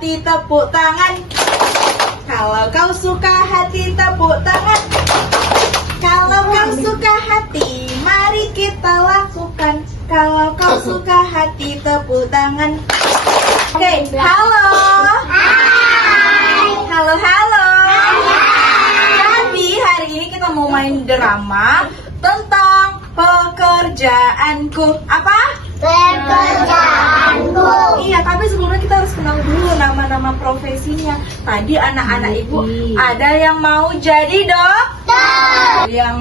hati tepuk tangan. Kalau kau suka hati tepuk tangan. Kalau kau suka hati, mari kita lakukan. Kalau kau suka hati tepuk tangan. Oke, halo. Hai. Halo, halo. Hai. Jadi hari ini kita mau main drama tentang pekerjaanku. Apa? Pekerjaanku. Iya, tapi sebelumnya kita harus kenal dulu nama-nama profesinya. Tadi anak-anak ibu ada yang mau jadi dokter. Yang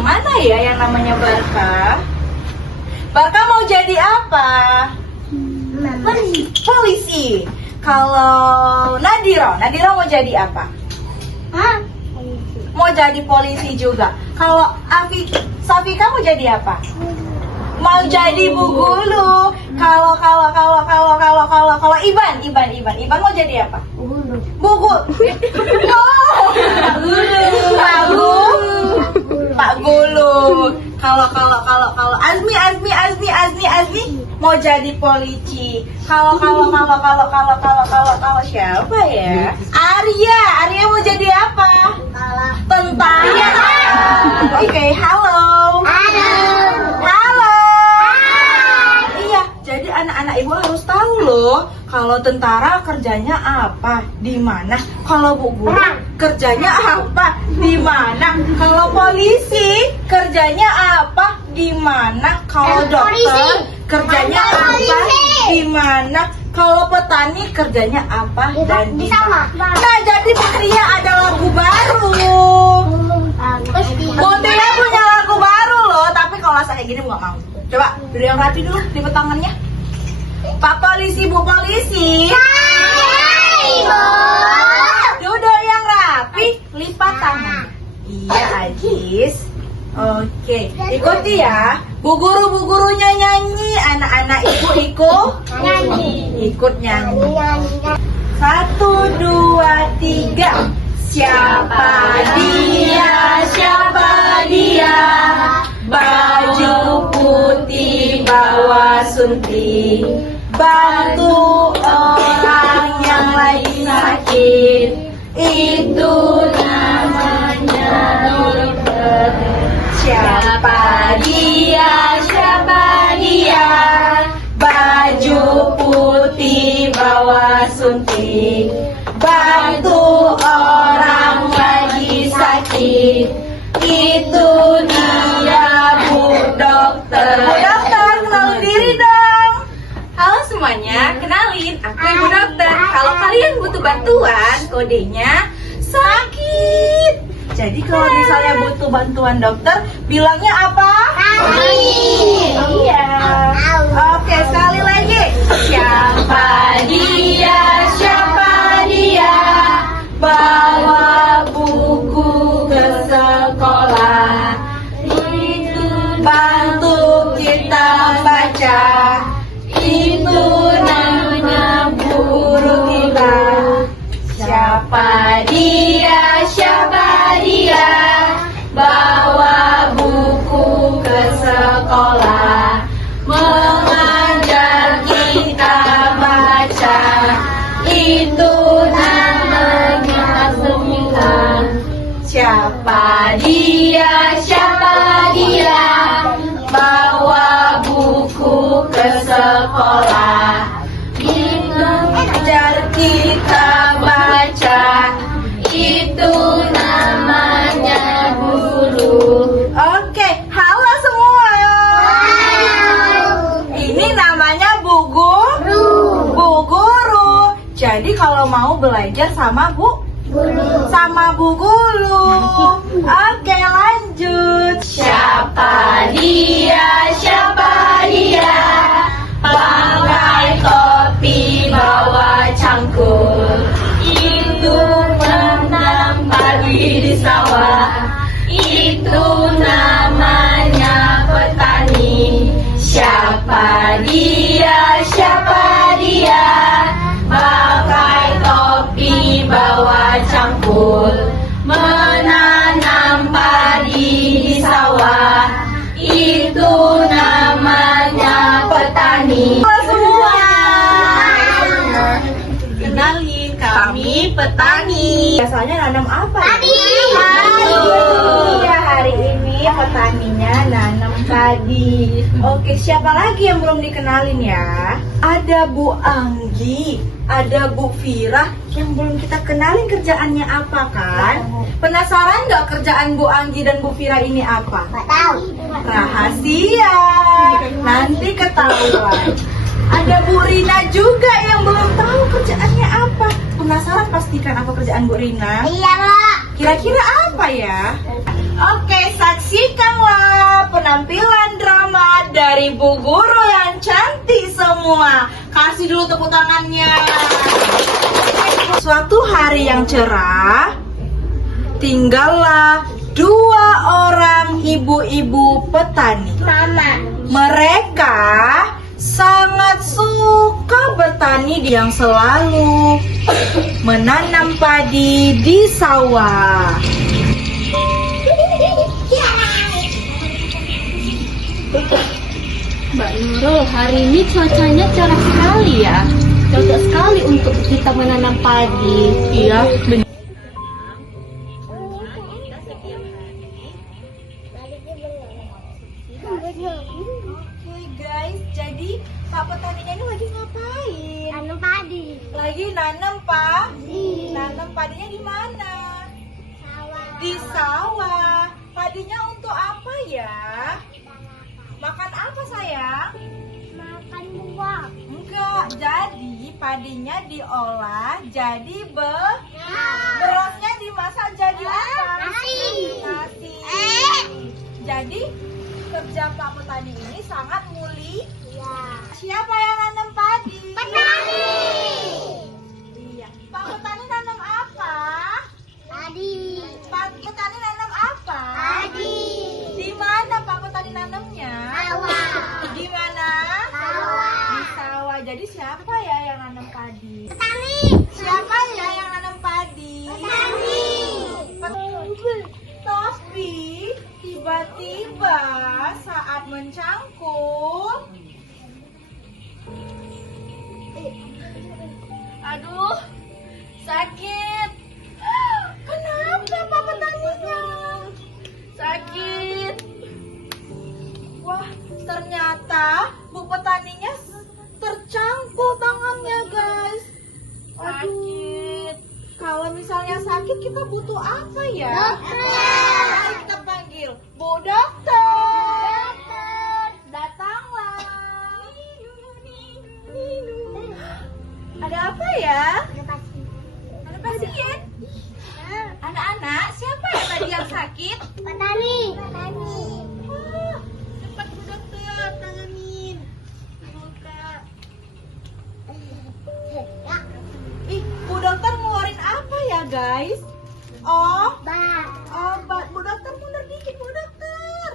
mana ya yang namanya Barka? Barka mau jadi apa? Polisi. Kalau Nadira mau jadi apa? Mau jadi polisi juga. Kalau Safika mau jadi apa? Mau jadi Bu Guru. Kalau Iban mau jadi apa? Bu Guru. Pak Guru. Kalau Azmi mau jadi polisi. Kalau siapa ya? Arya mau jadi apa? Tentara. Oke, halo. Iya, jadi anak-anak ibu harus tahu loh, kalau tentara kerjanya apa, di mana. Kalau Bu Guru kerjanya apa, di mana. Kalau polisi kerjanya apa, di mana. Kalau dokter kerjanya apa, di mana. Kalau petani kerjanya apa dan di mana. Nah, jadi Putria ada lagu baru. Putria punya lagu baru loh, tapi kalau rasa kayak gini nggak mau. Coba beri yang rapi dulu, lipet tangannya. Pak polisi, Bu polisi. Duduk yang rapi, lipat tangan. Iya, Ajis. Oke, ikuti ya. Bu gurunya nyanyi, anak-anak ibu ikut nyanyi. 1, 2, 3. Siapa dia? Baju putih bawa suntik, bantu orang yang lagi sakit. Itu namanya dokter. Siapa dia? Baju putih bawa suntik, bantu orang lagi sakit. Itu dia Bu Dokter. Bu Dokter, kenalin diri dong. Halo semuanya, kenalin, aku Ibu Dokter. Kalau kalian butuh bantuan, kodenya sakit. Jadi kalau misalnya butuh bantuan dokter, bilangnya apa? Iya. Oke, sekali lagi. Siapa dia? Bawa buku ke sekolah, bantu kita baca. Itu namanya guru kita. Siapa dia? Bawa buku ke sekolah, mengajar kita baca. Itu namanya sembilan. Siapa dia? Bawa buku ke sekolah, mengajar kita baca. Itu namanya guru. Oke, halo semua. Ini namanya Bu Guru. Jadi kalau mau belajar sama Bu Guru. Oke, lanjut. Siapa dia? Pakai topi bawa cangkul, itu menanam padi di sawah. Itu namanya petani. Siapa dia? Pakai topi bawa cangkul, menanam padi di sawah. Itu namanya petani. Halo semua. Bapaknya nanam apa? Padi. Iya, hari ini petaninya nanam padi. Oke, siapa lagi yang belum dikenalin ya? Ada Bu Anggi, ada Bu Fira yang belum kita kenalin kerjaannya apa kan? Penasaran nggak kerjaan Bu Anggi dan Bu Fira ini apa? Nggak tahu. Rahasia, nanti ketahuan. Ada Bu Rina juga yang belum tahu kerjaannya apa. Penasaran pastikan apa kerjaan Bu Rina? Iya, Mak. Kira-kira apa ya? Oke, saksikanlah penampilan drama dari Bu Guru yang cantik semua. Kasih dulu tepuk tangannya. Suatu hari yang cerah, tinggallah dua orang ibu-ibu petani. Mama. Mereka sangat suka bertani yang selalu menanam padi di sawah. Mbak Nurul, hari ini cuacanya cerah sekali ya. Cocok sekali untuk kita menanam padi. Iya, benar. Oke guys, jadi Pak petaninya ini lagi ngapain? Tanam padi. Lagi nanam Pak. Di Nanam padinya di mana? sawah. Di sawah. Padinya untuk apa ya? Makan apa sayang? Makan buah. Enggak, jadi padinya diolah jadi Nah. berasnya dimasak jadi apa? Nasi. Nasi. Jadi kerja Pak petani ini sangat mulia. Iya. Siapa yang nanam padi? Petani. Iya. Pak petani nanam apa? Padi. Pak petani nanam apa? Padi. Di mana Pak petani nanamnya? Sawah. Di mana? Sawah. Di sawah. Jadi siapa ya yang nanam padi? Petani. Siapa ya yang nanam padi? Petani. Tapi tiba-tiba saat mencangkul, Aduh, sakit. kenapa Pak petaninya? Sakit. Wah, ternyata Bu petaninya tercangkul tangannya guys. Sakit. Kalau misalnya sakit kita butuh apa ya? Dokter. Mari kita panggil Bu Dokter. Datanglah. Ada apa ya? Ada pasien. Anak-anak, siapa ya tadi yang sakit? Petani. Petani. Cepat Bu Dokter, tanganin. Buka. Ih, Bu Dokter ngeluarin apa ya guys? Oh, Bah. obat. Bu Dokter mundur dikit Bu Dokter.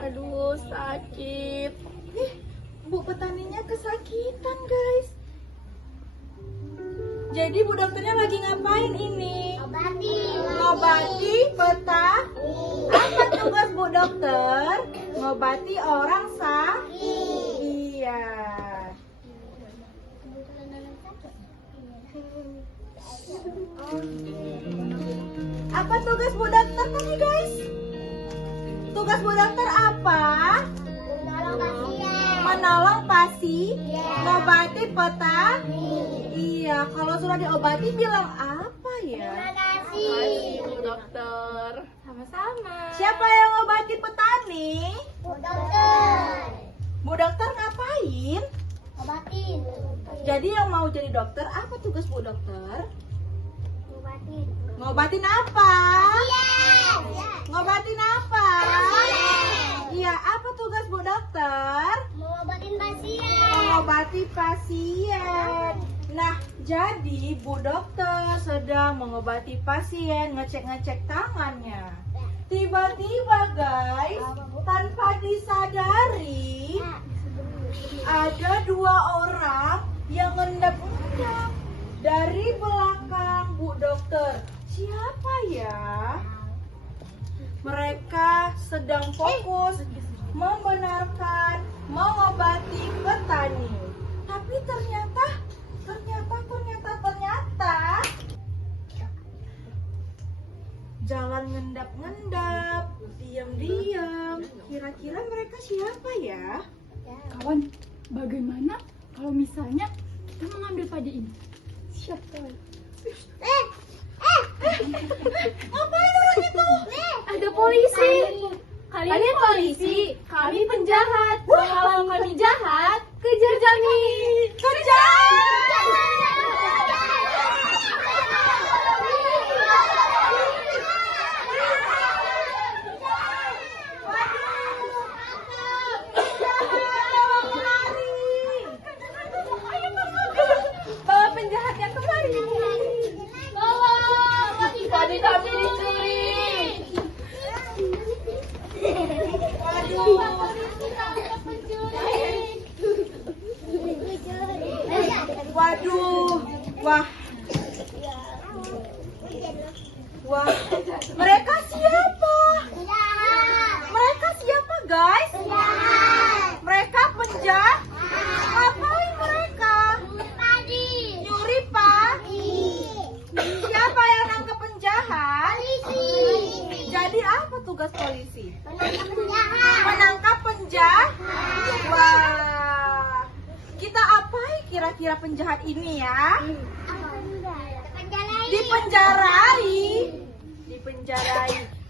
Aduh, sakit. Bu petaninya kesakitan guys. Jadi Bu Dokternya lagi ngapain ini? Obati. Ngobati peta. Apa tugas Bu Dokter? Ngobati orang sakit. Iya. Apa tugas Bu Dokter tadi guys? Tugas Bu Dokter apa? Menolong pasien. Menolong pasien. Iya. Ngobati peta. Iya, kalau sudah diobati bilang apa ya? Terima kasih. Bu Dokter. Sama-sama. Siapa yang ngobati petani? Bu Dokter. Bu Dokter ngapain? Obatin. Jadi yang mau jadi dokter, apa tugas Bu Dokter? Obatin. Ngobatin apa? Pasien. Ngobatin apa? Pasien. Iya, apa tugas Bu Dokter? Mengobatin pasien. Mengobati pasien. Nah, jadi Bu Dokter sedang mengobati pasien, ngecek-ngecek tangannya. Tiba-tiba guys, tanpa disadari, ada dua orang yang ngendap-ngendap. Dari belakang Bu Dokter, siapa ya? Mereka sedang fokus membenarkan, mengobati petani. Tapi ternyata jalan ngendap-ngendap, diam-diam. Kira-kira mereka siapa ya? Kawan, bagaimana kalau misalnya kita mengambil padi ini? Siap, kawan. Ngapain orang itu? Ada polisi. Kalian polisi, kami penjahat. Kalau kami jahat, kejar kami. Bawa penjahatnya kemari. Padi kami dicuri. Waduh, wah, mereka siapa? Mereka siapa, guys? Mereka penjahat? Ngapain mereka? Nyuri, Pak? Siapa yang nangkep penjahat? Jadi apa tugas polisi? Menangkap penjahat? Wah, kita apain kira-kira penjahat ini ya? Dipenjarai.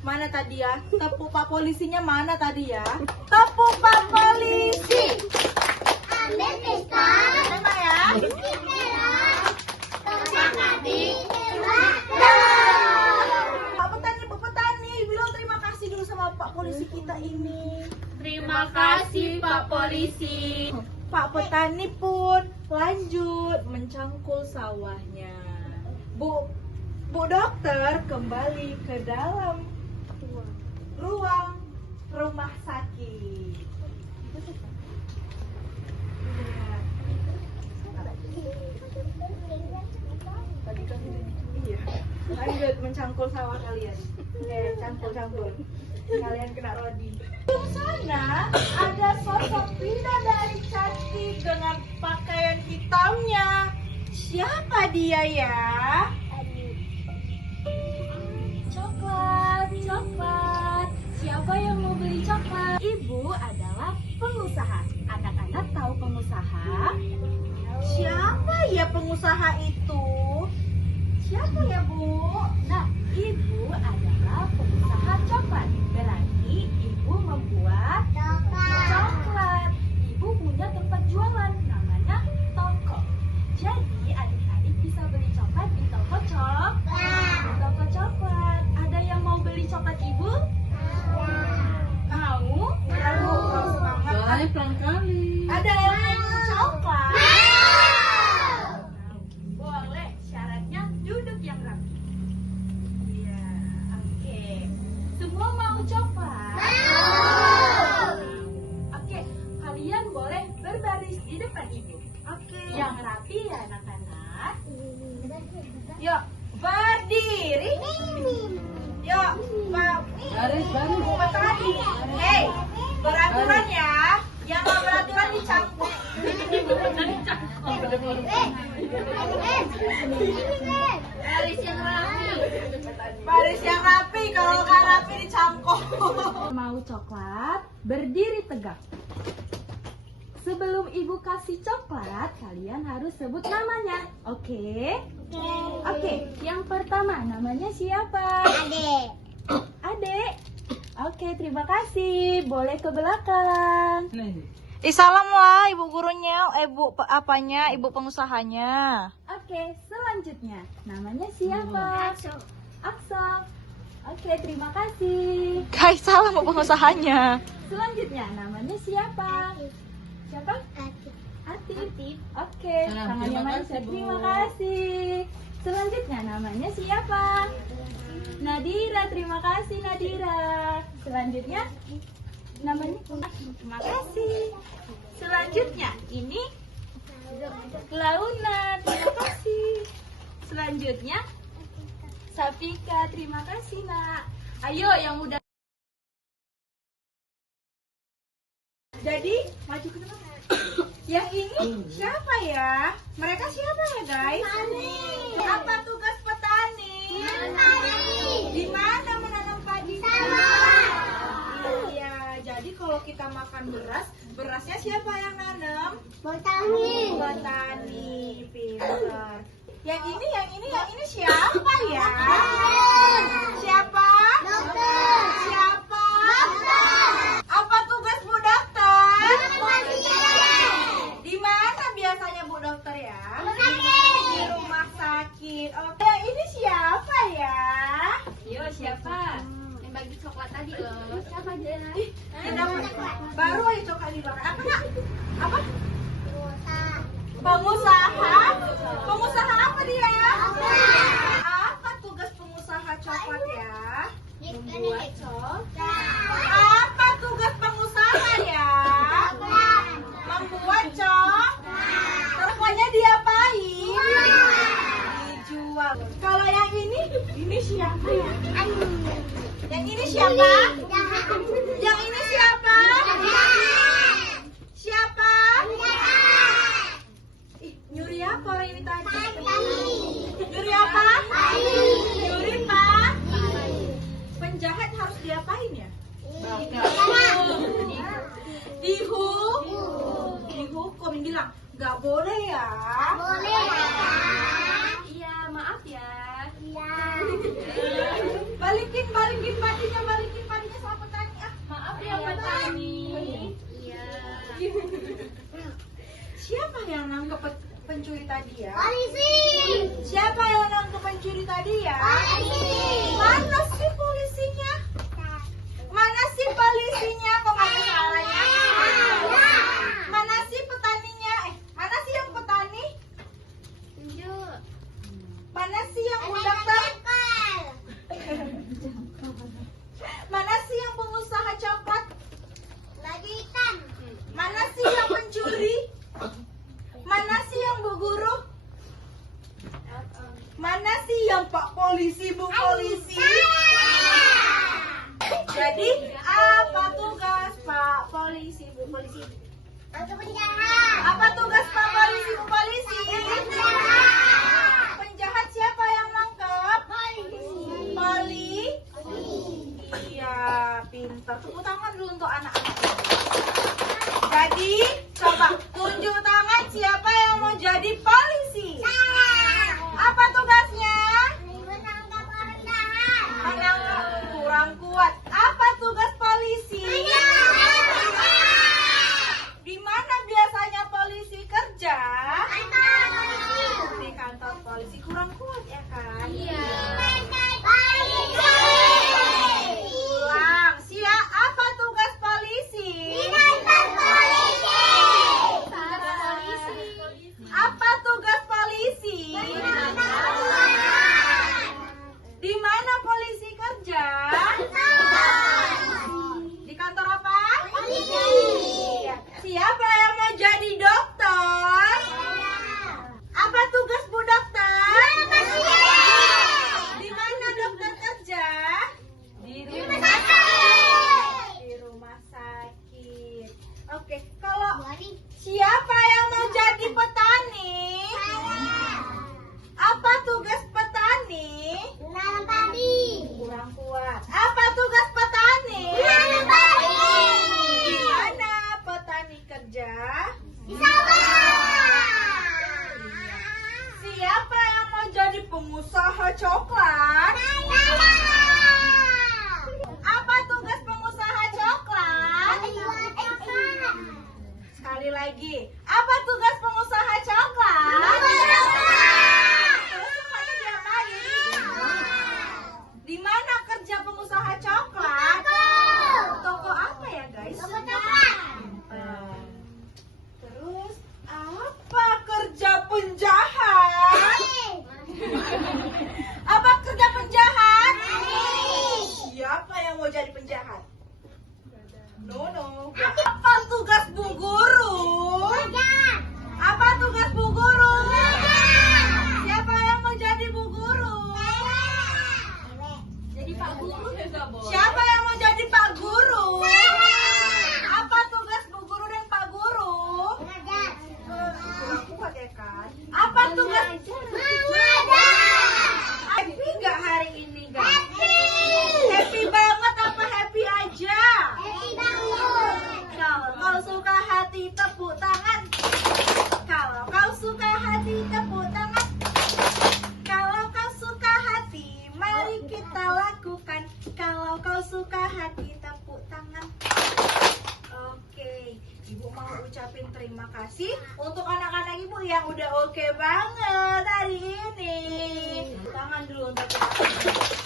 Mana tadi ya? Tepuk Pak polisinya mana tadi ya? Tepuk Pak polisi. Mana ya? Pak petani, bilang terima kasih dulu sama Pak polisi kita ini. Terima kasih, Pak Polisi. Pak petani pun lanjut mencangkul sawahnya. Bu Dokter kembali ke dalam ruang rumah sakit. Iya. Lanjut mencangkul sawah kalian. Cangkul. Kalian kena rodi. Di sana ada sosok bidadari cantik dengan pakaian hitamnya. Siapa dia ya? Coklat. Siapa yang mau beli coklat? Ibu adalah pengusaha. Anak-anak tahu pengusaha? Siapa ya pengusaha itu? Siapa ya, Bu? Nah, ibu adalah pengusaha coklat. Berarti ibu membuat coklat. Ibu punya tempat jualan, namanya toko. Jadi adik-adik bisa beli coklat di toko coklat. Ada yang mau beli coklat ibu? Mau? Ya, Bu, kalau semangat. Pelan kali. Ada yang mau coklat? Boleh, syaratnya duduk yang rapi. Iya, oke. Semua mau coklat? Oke, kalian boleh berbaris di depan ibu. Oke. Yang rapi ya anak-anak. Yuk, berdiri. Yuk, Baris. Bu petani. Hei, beraturan ya. Yang nggak beraturan dicangkul. Baris yang rapi. Kalau nggak rapi dicangkul. Mau coklat, berdiri tegak. Sebelum ibu kasih coklat, kalian harus sebut namanya. Oke? Oke, yang pertama namanya siapa? Adek. Oke, terima kasih. Boleh ke belakang. Salam lah ibu gurunya, ibu apanya, ibu pengusahanya. Oke, selanjutnya namanya siapa? Aksel. Oke, terima kasih. Guys, salam bu pengusahanya. Selanjutnya namanya siapa? Siapa? Atif. Oke, tangannya manis. Terima kasih. Selanjutnya namanya siapa? Nadira. Terima kasih Nadira. Selanjutnya namanya terima kasih. Selanjutnya ini Launa. Terima kasih. Selanjutnya, Safika, terima kasih nak. Ayo yang udah. Jadi maju ke depan. Yang ini siapa ya? Mereka siapa ya guys? Apa tugas petani? Di mana menanam padi? Iya, jadi kalau kita makan beras, berasnya siapa yang nanam? Petani. Petani, pintar. Yang ini siapa ya? Siapa? Dokter. Siapa? Apa tugas Bu Dokter? Di mana biasanya Bu Dokter ya? Di rumah sakit. Oke, yang ini siapa ya? Yo, siapa? Yang bagi coklat tadi loh. Siapa aja? Kita baru aja coklat dibakar. Apa Kak? Apa? Pengusaha. Pengusaha apa dia? Apa tugas pengusaha coklat ya? Membuat Apa tugas pengusaha ya? Membuat coklatnya diapain? Dijual. Kalau yang ini siapa ya? Yang ini siapa? Yang ini siapa? Siapa? Ih, nyuri apa orang ini tadi? Nyuri apa? Nyuri Pak. Penjahat harus diapain ya? Dihukum. Bilang nggak boleh ya. Iya, maaf ya. Balikin patinya sama petani ah. Maaf ya petani. Iya. Siapa yang nangkep pencuri tadi ya? Polisi. Siapa yang nangkep pencuri tadi ya? Mana sih polisinya? Mana sih polisinya? Kok nggak ada suaranya? Mana sih petaninya? Mana sih yang petani? Mana sih yang Bu Dokter? Mana sih yang pengusaha coklat? Mana sih yang pencuri? Mana sih yang Bu Guru? Mana sih yang Pak Polisi, Bu Polisi? Jadi apa tugas Pak Polisi, Bu Polisi? Apa tugas Pak Polisi, Bu Polisi? Penjahat siapa yang nangkep? Polisi. Iya, pintar. Tepuk tangan dulu untuk anak-anak. Jadi, coba tunjuk tangan siapa yang mau jadi polisi. Apa tugasnya? Menangkap kurang kuat. Apa tugas polisi? Di mana biasanya polisi kerja? Di kantor polisi. Kurang kuat ya kan? Iya. Ulang. Apa tugas polisi? Apa tugas polisi? Di mana polisi kerja? Di kantor apa? Iya. Siapa yang mau jadi dokter? Apa tugas Bu Dokter? Di mana dokter kerja? Di rumah sakit. Oke, kalau siapa yang mau jadi petani? Apa tugas petani? Kurang kuat. Apa tugas petani? Di mana petani kerja? Di sawah. Siapa yang mau jadi Pak Guru? Apa tugas Bu Guru dan Pak Guru? Kuat ya kan? Apa tugas? Happy nggak hari ini guys? Happy banget apa happy aja? Kalau kau suka hati tepuk tangan. Kalau kau suka hati tepuk tangan. Kalau kau suka hati mari kita lakukan. Kalau kau suka hati tepuk tangan. Oke, Ibu mau ucapin terima kasih untuk anak-anak Ibu yang udah oke banget hari ini. Tangan dulu untuk kita.